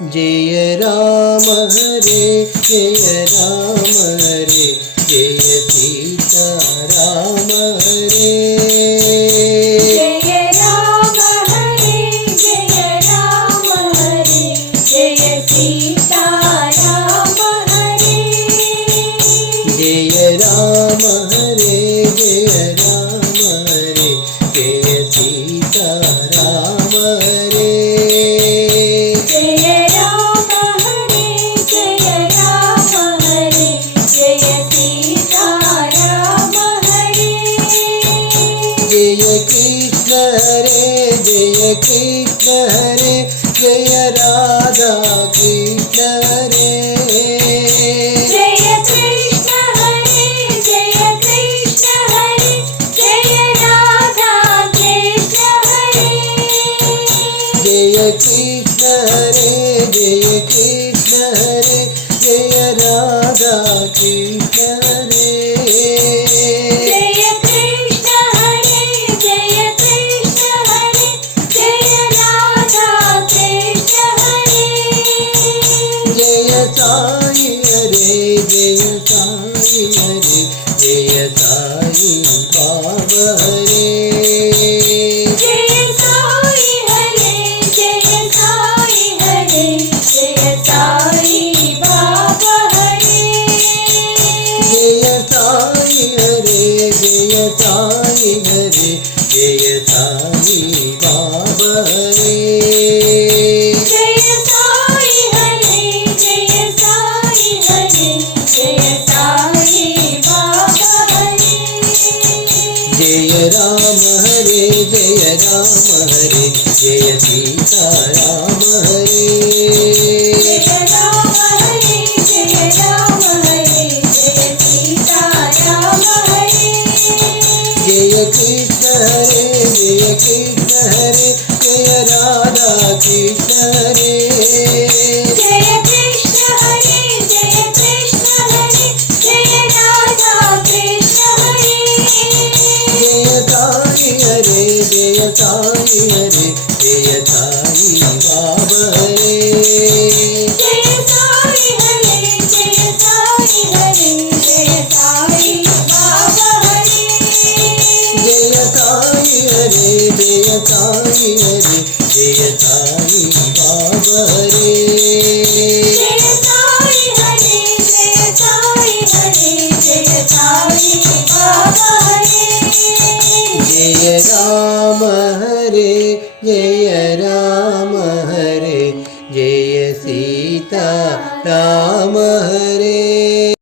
जय राम हरे जय राम हरे जय सीता राम हरे जय राम हरे जय राम हरे जय सीता राम हरे जय राम हरे जय राम हरे जय सीता राम हरे जय राम हरे जय राम हरे जय सीता राम हरे जय कृष्ण हरे जय कृष्ण हरे जय राधा कृष्ण हरे जय कृष्ण हरे जय कृष्ण हरे जय राधा कृष्ण हरे जय कृष्ण हरे जय कृष्ण हरे जय राधा कृष्ण हरे जय कृष्ण हरे जय कृष्ण हरे जय राधा कृष्ण हरे जय साई हरे जय साई हरे जय साई बाबा हरे जय साई हरे जय साई हरे जय साई बाबा हरे जय साई हरे जय साई हरे जय साई बाबा हरे जय साई हरे जय साई हरे जय साई बाबा हरे जय राम हरे जय राम हरे जय सीता राम हरे जय राम हरे जय राम हरे जय सीता राम हरे जय कृष्ण हरे जय कृष्ण हरे जय राधा कृष्ण हरे जय कृष्ण हरे जय कृष्ण हरे जय राधा कृष्ण हरे जय साई हरे जय साई हरे जय साई बाबा हरे जय साई हरे जय साई हरे जय साई बाबा हरे जय साई हरे जय साई हरे जय साई बाबा हरे जय साई हरे जय साई हरे जय साई बाबा हरे जय राम हरे जय राम हरे जय सीता राम हरे।